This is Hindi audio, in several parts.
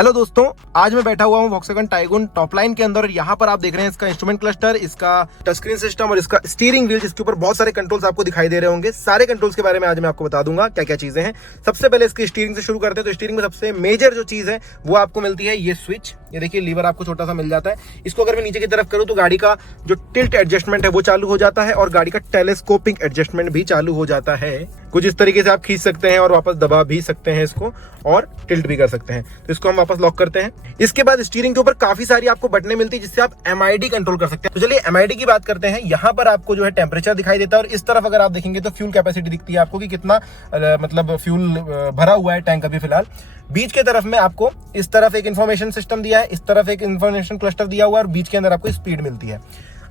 हेलो दोस्तों, आज मैं बैठा हुआ हूँ वॉक्सवैगन टाइगून टॉप लाइन के अंदर और यहाँ पर आप देख रहे हैं इसका इंस्ट्रूमेंट क्लस्टर, इसका टच स्क्रीन सिस्टम और इसका स्टीयरिंग व्हील, जिसके ऊपर बहुत सारे कंट्रोल्स आपको दिखाई दे रहे होंगे। सारे कंट्रोल्स के बारे में आज मैं आपको बता दूंगा क्या क्या चीजें हैं। सबसे पहले इसकी स्टीयरिंग से शुरू करते हैं। तो स्टीयरिंग में सबसे मेजर जो चीज है वो आपको मिलती है ये स्विच। ये देखिए लीवर आपको छोटा सा मिल जाता है। इसको अगर मैं नीचे की तरफ करूँ तो गाड़ी का जो टिल्ट एडजस्टमेंट है वो चालू हो जाता है और गाड़ी का टेलीस्कोपिंग एडजस्टमेंट भी चालू हो जाता है। कुछ इस तरीके से आप खींच सकते हैं और वापस दबा भी सकते हैं इसको और टिल्ट भी कर सकते हैं। तो इसको हम वापस लॉक करते हैं। इसके बाद स्टीयरिंग के ऊपर काफी सारी आपको बटनें मिलती है जिससे आप एमआईडी कंट्रोल कर सकते हैं। तो चलिए एमआईडी की बात करते हैं। यहाँ पर आपको जो है टेम्परेचर दिखाई देता है और इस तरफ अगर आप देखेंगे तो फ्यूल कैपेसिटी दिखती है आपको कि कितना मतलब फ्यूल भरा हुआ है टैंक अभी फिलहाल। बीच के तरफ में आपको इस तरफ एक इन्फॉर्मेशन सिस्टम दिया है, इस तरफ एक इन्फॉर्मेशन क्लस्टर दिया हुआ है और बीच के अंदर आपको स्पीड मिलती है।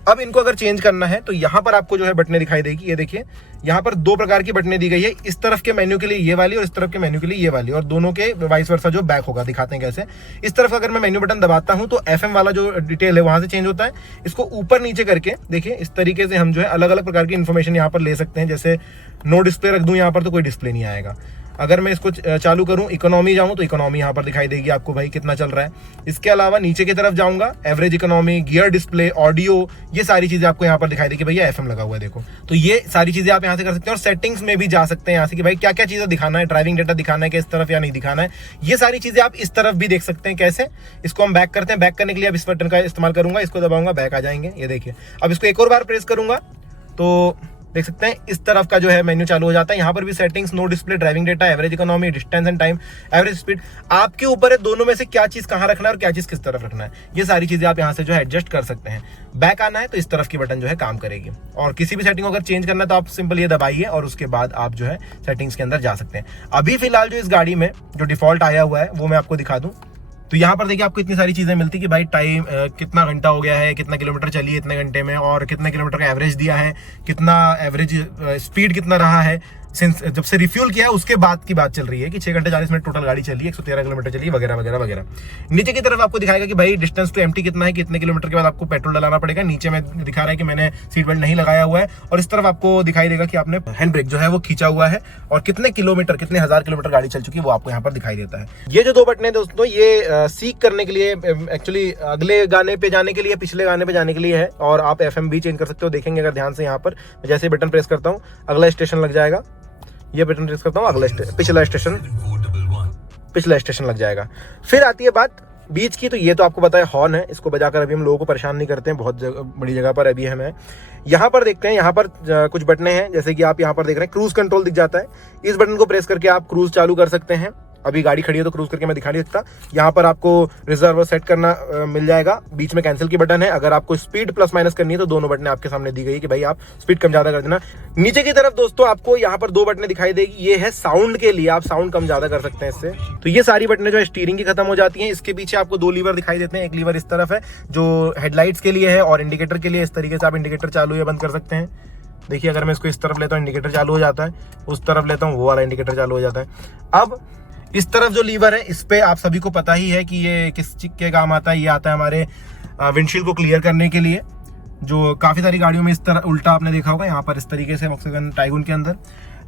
अब इनको अगर चेंज करना है तो यहाँ पर आपको जो है बटनें दिखाई देगी। ये देखिए यहाँ पर दो प्रकार की बटनें दी गई है, इस तरफ के मेन्यू के लिए ये वाली और इस तरफ के मेन्यू के लिए ये वाली, और दोनों के वाइस वर्सा जो बैक होगा दिखाते हैं कैसे। इस तरफ अगर मैं मेन्यू बटन दबाता हूं तो एफएम वाला जो डिटेल है वहां से चेंज होता है। इसको ऊपर नीचे करके देखिए इस तरीके से हम जो है अलग अलग प्रकार की इन्फॉर्मेशन यहाँ पर ले सकते हैं। जैसे नो डिस्प्ले रख दूं यहाँ पर तो कोई डिस्प्ले नहीं आएगा। अगर मैं इसको चालू करूं, इकोनॉमी जाऊं तो इकोनॉमी यहाँ पर दिखाई देगी आपको भाई कितना चल रहा है। इसके अलावा नीचे की तरफ जाऊंगा, average economy, gear display, audio, ये सारी चीजें आपको यहाँ पर दिखाई देगी। भैया एफएम लगा हुआ है देखो। तो ये सारी चीजें आप यहाँ से कर सकते हैं और सेटिंग्स में भी जा सकते हैं यहाँ से कि भाई क्या क्या चीजें दिखाना है, ड्राइविंग डेटा दिखाना है कि इस तरफ या नहीं दिखाना है। ये सारी चीजें आप इस तरफ भी देख सकते हैं कैसे। इसको हम बैक करते हैं। बैक करने के लिए अब इस बटन का इस्तेमाल करूंगा, इसको दबाऊंगा, बैक आ जाएंगे। ये देखिए अब इसको एक और बार प्रेस करूंगा तो देख सकते हैं इस तरफ का जो है मेन्यू चालू हो जाता है। यहाँ पर भी settings, no display, driving data, average economy, distance and time, average speed, आपके ऊपर है दोनों में से क्या चीज कहाँ रखना है और क्या चीज किस तरफ रखना है। ये सारी चीजें आप यहाँ से जो है एडजस्ट कर सकते हैं। बैक आना है तो इस तरफ की बटन जो है काम करेगी और किसी भी सेटिंग को अगर चेंज करना है तो आप सिंपल ये दबाइए और उसके बाद आप जो है सेटिंग्स के अंदर जा सकते हैं। अभी फिलहाल जो इस गाड़ी में जो डिफॉल्ट आया हुआ है वो मैं आपको दिखा दूं तो यहाँ पर देखिए आपको इतनी सारी चीजें मिलती कि भाई टाइम कितना घंटा हो गया है, कितना किलोमीटर चली है इतने घंटे में और कितने किलोमीटर का एवरेज दिया है, कितना एवरेज स्पीड कितना रहा है सिंस जब से रिफ्यूल किया है उसके बाद की बात चल रही है कि 6 घंटे 40 मिनट टोटल गाड़ी चली है, 113 किलोमीटर चली वगैरह वगैरह वगैरह। नीचे की तरफ आपको दिखाएगा कि भाई डिस्टेंस टू एम्प्टी कितना है, कितने किलोमीटर के बाद आपको पेट्रोल डलाना पड़ेगा। नीचे में दिखा रहा है कि मैंने सीट बेल्ट नहीं लगाया हुआ है और इस तरफ आपको दिखाई देगा कि आपने हैंड ब्रेक जो है वो खींचा हुआ है और कितने किलोमीटर, कितने हजार किलोमीटर गाड़ी चल चुकी है वो आपको यहाँ पर दिखाई देता है। ये जो दो बटन दोस्तों ये सीख करने के लिए एक्चुअली अगले गाने पे जाने के लिए, पिछले गाने पे जाने के लिए है और आप एफएम भी चेंज कर सकते हो। देखेंगे अगर ध्यान से यहाँ पर जैसे बटन प्रेस करता हूँ अगला स्टेशन लग जाएगा, ये बटन प्रेस करता हूँ अगला पिछला स्टेशन लग जाएगा। फिर आती है बात बीच की, तो ये तो आपको पता है हॉर्न है, इसको बजाकर अभी हम लोगों को परेशान नहीं करते हैं। बहुत बड़ी जगह पर अभी हमें यहाँ पर देखते हैं, यहाँ पर कुछ बटनें हैं जैसे कि आप यहाँ पर देख रहे हैं क्रूज कंट्रोल दिख जाता है। इस बटन को प्रेस करके आप क्रूज चालू कर सकते हैं। अभी गाड़ी खड़ी है तो क्रूज करके मैं दिखा नहीं सकता। यहाँ पर आपको रिजर्व सेट करना मिल जाएगा। बीच में कैंसिल की बटन है। अगर आपको स्पीड प्लस माइनस करनी है तो दोनों बटनें आपके सामने दी गई है कि भाई आप स्पीड कम ज्यादा कर देना। नीचे की तरफ दोस्तों आपको यहाँ पर दो बटनें दिखाई देगी, ये है साउंड के लिए, आप साउंड कम ज्यादा कर सकते हैं इससे। तो ये सारी बटनें जो है स्टीयरिंग की खत्म हो जाती हैं। इसके पीछे आपको दो लीवर दिखाई देते हैं। एक लीवर इस तरफ है जो हेडलाइट्स के लिए है और इंडिकेटर के लिए। इस तरीके से आप इंडिकेटर चालू या बंद कर सकते हैं। देखिए अगर मैं इसको इस तरफ लेता हूँ इंडिकेटर चालू हो जाता है, उस तरफ लेता हूँ वो वाला इंडिकेटर चालू हो जाता है। अब इस तरफ जो लीवर है इस पे आप सभी को पता ही है कि ये किस चीज के काम आता है। ये आता है हमारे विंडशील्ड को क्लियर करने के लिए, जो काफी सारी गाड़ियों में इस तरह उल्टा आपने देखा होगा। यहाँ पर इस तरीके से वॉक्सवैगन टाइगून के अंदर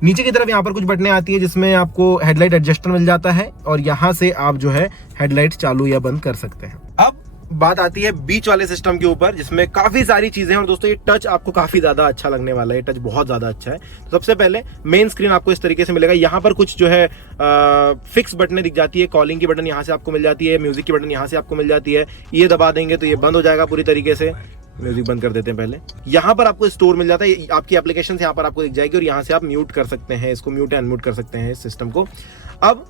नीचे की तरफ यहाँ पर कुछ बटनें आती है जिसमें आपको हेडलाइट एडजस्टर मिल जाता है और यहाँ से आप जो है हेडलाइट चालू या बंद कर सकते हैं। अब बात आती है बीच वाले सिस्टम के ऊपर जिसमें काफी सारी चीजें हैं और दोस्तों ये टच आपको काफी ज्यादा अच्छा लगने वाला है। ये टच बहुत ज्यादा अच्छा है। तो सबसे पहले मेन स्क्रीन आपको इस तरीके से मिलेगा। यहाँ पर कुछ जो है फिक्स बटनें दिख जाती है। कॉलिंग की बटन यहाँ से आपको मिल जाती है, म्यूजिक की बटन यहाँ से आपको मिल जाती है। ये दबा देंगे तो ये बंद हो जाएगा पूरी तरीके से। म्यूजिक बंद कर देते हैं पहले। यहाँ पर आपको स्टोर मिल जाता है, आपकी एप्लीकेशन यहाँ पर आपको दिख जाएगी और यहाँ से आप म्यूट कर सकते हैं, इसको म्यूट एंड अनम्यूट कर सकते हैं इस सिस्टम को। अब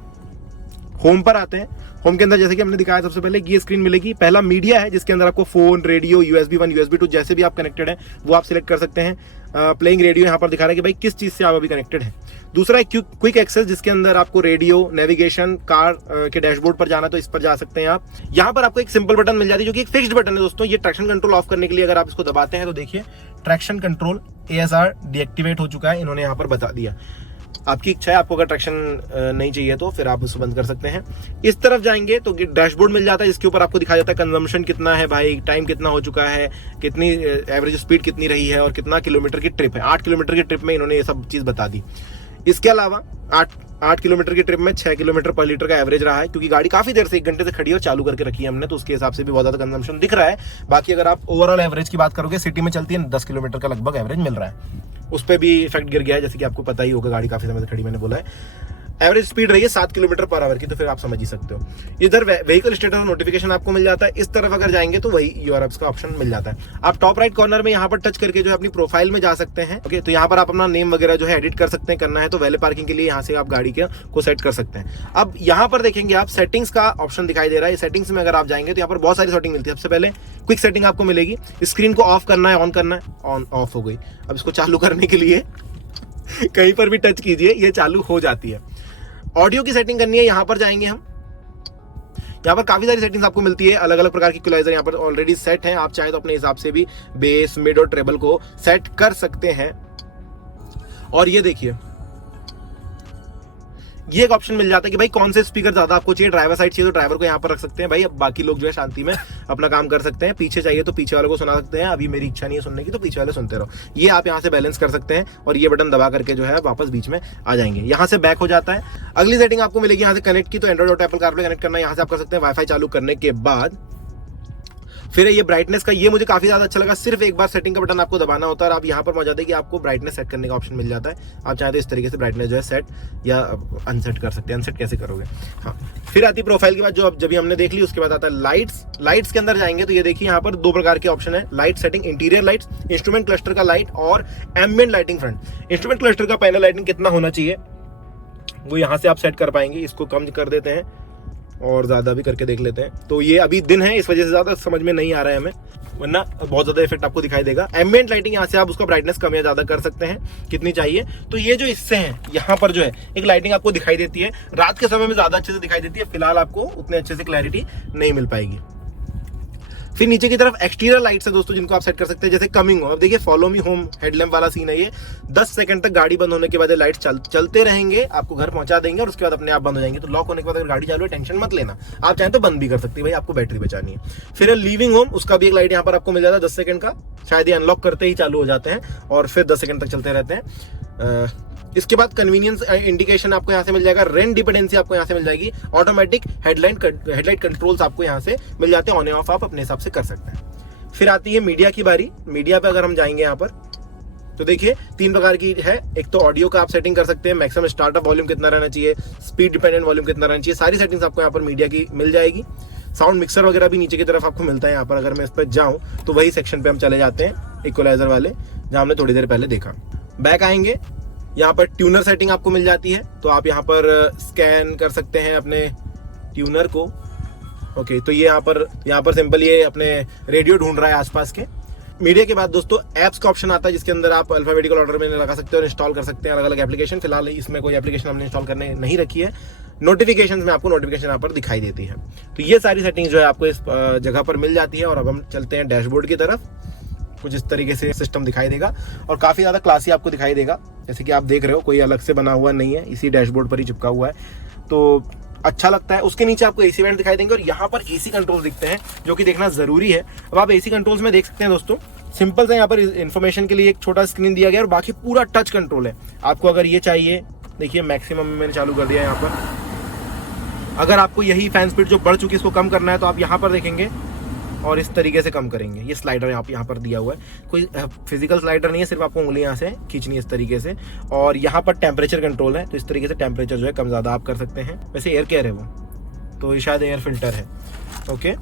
होम पर आते हैं। होम के अंदर जैसे कि हमने दिखाया सबसे पहले ये स्क्रीन मिलेगी। पहला मीडिया है जिसके अंदर आपको फोन, रेडियो, USB 1, USB 2 जैसे भी आप कनेक्टेड हैं वो आप सिलेक्ट कर सकते हैं। प्लेइंग रेडियो यहाँ पर दिखा रहा है कि भाई किस चीज से आप अभी कनेक्टेड हैं। दूसरा है क्विक एक्सेस जिसके अंदर आपको रेडियो, नेविगेशन, कार के डैशबोर्ड पर जाना तो इस पर जा सकते हैं आप। यहाँ पर आपको एक सिंपल बटन मिल जाती है जो कि एक फिक्स्ड बटन है दोस्तों। ये ट्रैक्शन कंट्रोल ऑफ करने के लिए अगर आप इसको दबाते हैं तो देखिए ट्रैक्शन कंट्रोल ASR डीएक्टिवेट हो चुका है, इन्होंने यहाँ पर बता दिया। आपकी इच्छा है, आपको अगर ट्रैक्शन नहीं चाहिए तो फिर आप उसको बंद कर सकते हैं। इस तरफ जाएंगे तो डैशबोर्ड मिल जाता है जिसके ऊपर आपको दिखाया जाता है कंजम्पशन कितना है भाई, टाइम कितना हो चुका है, कितनी एवरेज स्पीड कितनी रही है और कितना किलोमीटर की ट्रिप है। 8 किलोमीटर की ट्रिप में इन्होंने ये सब चीज बता दी। इसके अलावा 8 किलोमीटर की ट्रिप में 6 किलोमीटर पर लीटर का एवरेज रहा है, क्योंकि गाड़ी काफी देर से 1 घंटे से खड़ी है और चालू करके रखी है हमने, तो उसके हिसाब से भी बहुत ज्यादा कंजम्पशन दिख रहा है। बाकी अगर आप ओवरऑल एवरेज की बात करोगे, सिटी में चलती है 10 किलोमीटर का लगभग एवरेज मिल रहा है, उस पर भी इफेक्ट गिर गया है, जैसे कि आपको पता ही होगा, गाड़ी काफी समय से खड़ी, मैंने बोला है। एवरेज स्पीड रही है 7 किलोमीटर पर आवर की, तो फिर आप समझ ही सकते हो। इधर व्हीकल स्टेटस नोटिफिकेशन आपको मिल जाता है, इस तरफ अगर जाएंगे तो वही योर एप्स का ऑप्शन मिल जाता है। आप टॉप राइट कॉर्नर में यहाँ पर टच करके जो है अपनी प्रोफाइल में जा सकते हैं। ओके, तो यहाँ पर आप अपना नेम वगैरह जो है एडिट कर सकते हैं, करना है तो वैले पार्किंग के लिए यहाँ से आप गाड़ी को सेट कर सकते हैं। अब यहाँ पर देखेंगे आप सेटिंग्स का ऑप्शन दिखाई दे रहा है। सेटिंग्स में अगर आप जाएंगे तो यहाँ पर बहुत सारी सेटिंग मिलती है। सबसे पहले क्विक सेटिंग आपको मिलेगी, स्क्रीन को ऑफ करना है, ऑन करना है, ऑन ऑफ हो गई। अब इसको चालू करने के लिए कहीं पर भी टच कीजिए, ये चालू हो जाती है। ऑडियो की सेटिंग करनी है, यहां पर जाएंगे हम। यहाँ पर काफी सारी सेटिंग्स आपको मिलती है, अलग अलग प्रकार की इक्वलाइजर यहाँ पर ऑलरेडी सेट हैं। आप चाहे तो अपने हिसाब से भी बेस, मिड और ट्रेबल को सेट कर सकते हैं। और ये देखिए, ये एक ऑप्शन मिल जाता है कि भाई कौन से स्पीकर ज्यादा आपको चाहिए। ड्राइवर साइड चाहिए तो ड्राइवर को यहाँ पर रख सकते हैं भाई, अब बाकी लोग जो है शांति में अपना काम कर सकते हैं। पीछे चाहिए तो पीछे वाले को सुना सकते हैं, अभी मेरी इच्छा नहीं है सुनने की तो पीछे वाले सुनते रहो। ये आप यहाँ से बैलेंस कर सकते हैं और ये बटन दबा करके जो है वापस बीच में आ जाएंगे। यहाँ से बैक हो जाता है। अगली सेटिंग आपको मिलेगी यहाँ से कनेक्ट की, तो एंड्रॉइड और एप्पल कारप्ले कनेक्ट करना यहाँ से आप कर सकते हैं। वाईफाई चालू करने के बाद फिर ये ब्राइटनेस का, ये मुझे काफी ज्यादा अच्छा लगा। सिर्फ एक बार सेटिंग का बटन आपको दबाना होता है और आप यहाँ पर मौजूद है कि आपको ब्राइटनेस सेट करने का ऑप्शन मिल जाता है। आप चाहे तो इस तरीके से ब्राइटनेस जो है सेट या अनसेट कर सकते हैं। अनसेट कैसे करोगे, हाँ। फिर आती प्रोफाइल के बाद, जो जब भी हमने देख ली, उसके बाद आता है लाइट्स। लाइट्स के अंदर जाएंगे तो ये देखिए यहाँ पर 2 प्रकार के ऑप्शन है। Light setting, interior lights, instrument cluster का लाइट और ambient lighting front. Instrument cluster का पैनल लाइटिंग कितना होना चाहिए वो यहाँ से आप सेट कर पाएंगे। इसको कम कर देते हैं और ज्यादा भी करके देख लेते हैं। तो ये अभी दिन है, इस वजह से ज्यादा समझ में नहीं आ रहा है हमें, वरना बहुत ज्यादा इफेक्ट आपको दिखाई देगा। एम्बिएंट लाइटिंग, यहाँ से आप उसका ब्राइटनेस कम या ज्यादा कर सकते हैं कितनी चाहिए। तो ये जो इससे है, यहाँ पर जो है एक लाइटिंग आपको दिखाई देती है, रात के समय में ज्यादा अच्छे से दिखाई देती है। फिलहाल आपको उतने अच्छे से क्लैरिटी नहीं मिल पाएगी। फिर नीचे की तरफ एक्सटीरियर लाइट्स है दोस्तों, जिनको आप सेट कर सकते हैं, जैसे कमिंग हो। अब देखिए फॉलो मी होम हेडलैम्प वाला सीन है ये। 10 सेकंड तक गाड़ी बंद होने के बाद लाइट चलते रहेंगे, आपको घर पहुंचा देंगे और उसके बाद अपने आप बंद हो जाएंगे। तो लॉक होने के बाद अगर गाड़ी चालू है टेंशन मत लेना, आप चाहें तो बंद भी कर सकते हैं भाई, आपको बैटरी बचानी है। फिर लिविंग होम, उसका भी एक लाइट यहाँ पर आपको मिल जाता है 10 सेकंड का, शायद ये अनलॉक करते ही चालू हो जाते हैं और फिर 10 सेकंड तक चलते रहते हैं। इसके बाद कन्वीनियंस इंडिकेशन आपको यहाँ से मिल जाएगा। रेन डिपेंडेंसी आपको यहाँ से मिल जाएगी। ऑटोमेटिक हेडलाइट कंट्रोल्स आपको यहाँ से मिल जाते हैं, ऑन ऑफ आप अपने हिसाब से कर सकते हैं। फिर आती है मीडिया की बारी। मीडिया पे अगर हम जाएंगे यहाँ पर तो देखिए 3 प्रकार की है। एक तो ऑडियो का आप सेटिंग कर सकते हैं, मैक्सिमम स्टार्टअप वॉल्यूम कितना रहना चाहिए, स्पीड डिपेंडेंट वॉल्यूम कितना रहना चाहिए, सारी सेटिंग्स आपको यहाँ पर मीडिया की मिल जाएगी। साउंड मिक्सर वगैरह भी नीचे की तरफ आपको मिलता है। यहाँ पर अगर मैं इस पर जाऊँ तो वही सेक्शन पे हम चले जाते हैं इक्वलाइजर वाले, जहाँ हमने थोड़ी देर पहले देखा। बैक आएंगे, यहाँ पर ट्यूनर सेटिंग आपको मिल जाती है, तो आप यहाँ पर स्कैन कर सकते हैं अपने ट्यूनर को। ओके, तो ये यहाँ पर सिंपल ये अपने रेडियो ढूंढ रहा है आसपास के। मीडिया के बाद दोस्तों एप्स का ऑप्शन आता है, जिसके अंदर आप अल्फाबेटिकल ऑर्डर में लगा सकते हो और इंस्टॉल कर सकते हैं अलग अलग एप्लीकेशन। फिलहाल इसमें कोई एप्लीकेशन हमने इंस्टॉल करने नहीं रखी है। नोटिफिकेशन में आपको नोटिफिकेशन यहाँ पर दिखाई देती है। तो ये सारी सेटिंग जो है आपको इस जगह पर मिल जाती है। और अब हम चलते हैं डैशबोर्ड की तरफ। कुछ इस तरीके से सिस्टम दिखाई देगा और काफी ज्यादा क्लासी आपको दिखाई देगा। जैसे कि आप देख रहे हो, कोई अलग से बना हुआ नहीं है, इसी डैशबोर्ड पर ही चिपका हुआ है, तो अच्छा लगता है। उसके नीचे आपको एसी वेंट दिखाई देंगे और यहाँ पर एसी कंट्रोल दिखते हैं, जो कि देखना जरूरी है। अब आप एसी कंट्रोल्स में देख सकते हैं दोस्तों, सिंपल से यहाँ पर इन्फॉर्मेशन के लिए एक छोटा स्क्रीन दिया गया और बाकी पूरा टच कंट्रोल है। आपको अगर ये चाहिए, देखिए मैक्सिमम मैंने चालू कर दिया है यहाँ पर। अगर आपको यही फैन स्पीड जो बढ़ चुकी है इसको कम करना है तो आप यहाँ पर देखेंगे और इस तरीके से कम करेंगे। ये स्लाइडर यहाँ पर दिया हुआ है, कोई फिजिकल स्लाइडर नहीं है, सिर्फ आपको उंगली यहाँ से खींचनी है इस तरीके से। और यहाँ पर टेम्परेचर कंट्रोल है, तो इस तरीके से टेम्परेचर जो है कम ज़्यादा आप कर सकते हैं। वैसे एयर केयर है वो, तो ये शायद एयर फिल्टर है। ओके,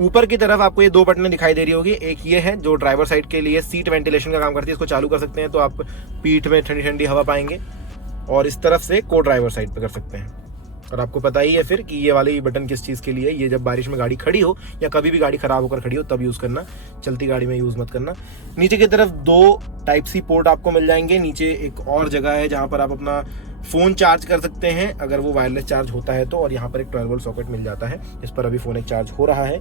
ऊपर की तरफ आपको ये 2 बटनें दिखाई दे रही होगी। एक ये है जो ड्राइवर साइड के लिए सीट वेंटिलेशन का काम करती है, इसको चालू कर सकते हैं तो आप पीठ में ठंडी ठंडी हवा पाएंगे। और इस तरफ से को ड्राइवर साइड पे कर सकते हैं। और आपको पता ही है फिर कि ये वाली बटन किस चीज़ के लिए है। ये जब बारिश में गाड़ी खड़ी हो या कभी भी गाड़ी खराब होकर खड़ी हो तब यूज़ करना, चलती गाड़ी में यूज़ मत करना। नीचे की तरफ 2 टाइप सी पोर्ट आपको मिल जाएंगे। नीचे एक और जगह है जहाँ पर आप अपना फ़ोन चार्ज कर सकते हैं अगर वो वायरलेस चार्ज होता है तो। और यहाँ पर एक 12 वोल्ट सॉकेट मिल जाता है, इस पर अभी फ़ोन एक चार्ज हो रहा है।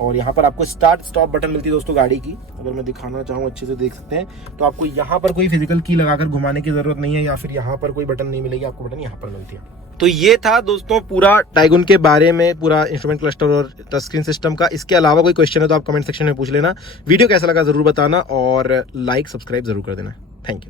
और यहाँ पर आपको स्टार्ट स्टॉप बटन मिलती है दोस्तों गाड़ी की। अगर मैं दिखाना चाहूँ अच्छे से देख सकते हैं, तो आपको यहाँ पर कोई फिजिकल की लगाकर घुमाने की जरूरत नहीं है, या फिर यहाँ पर कोई बटन नहीं मिलेगी, आपको बटन यहाँ पर मिलती है। तो ये था दोस्तों पूरा टाइगुन के बारे में, पूरा इंस्ट्रूमेंट क्लस्टर और टच स्क्रीन सिस्टम का। इसके अलावा कोई क्वेश्चन है तो आप कमेंट सेक्शन में पूछ लेना। वीडियो कैसा लगा जरूर बताना और लाइक सब्सक्राइब जरूर कर देना। Thank you.